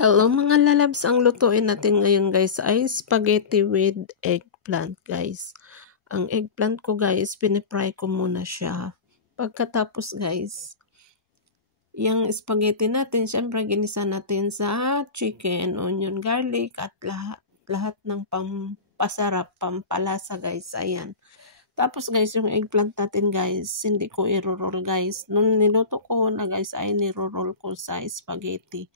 Hello mga lalabs, ang lutuin natin ngayon guys ay spaghetti with eggplant guys. Ang eggplant ko guys, pinipry ko muna siya. Pagkatapos guys, yung spaghetti natin, syempre ginisa natin sa chicken, onion, garlic at lahat ng pampasarap, pampalasa guys. Ayan. Tapos guys, yung eggplant natin guys, hindi ko i-roll guys. Nung niluto ko na guys ay niro-roll ko sa spaghetti.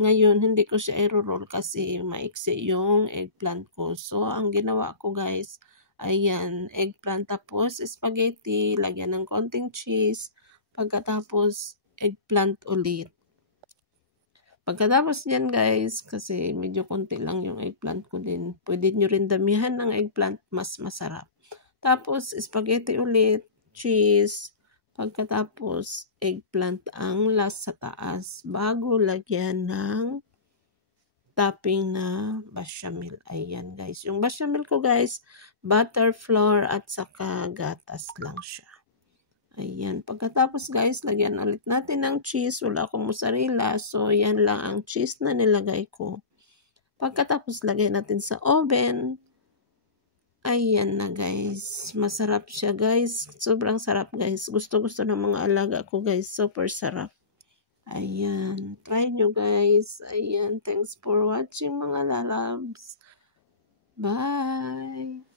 Ngayon, hindi ko siya i-roll kasi maiksi yung eggplant ko. So, ang ginawa ko guys, ayan, eggplant tapos spaghetti, lagyan ng konting cheese, pagkatapos eggplant ulit. Pagkatapos yan guys, kasi medyo konti lang yung eggplant ko din, pwede nyo rin damihan ng eggplant, mas masarap. Tapos, spaghetti ulit, cheese, pagkatapos, eggplant ang last sa taas bago lagyan ng topping na bechamel. Ayan guys. Yung bechamel ko guys, butter, flour at saka gatas lang siya. Ayan. Pagkatapos guys, lagyan ulit natin ng cheese. Wala akong mozzarella. So, yan lang ang cheese na nilagay ko. Pagkatapos, lagyan natin sa oven. Ayan na guys. Masarap siya guys. Sobrang sarap guys. Gusto-gusto ng mga alaga ko guys. Super sarap. Ayan. Try nyo guys. Ayan. Thanks for watching mga lalabs. Bye!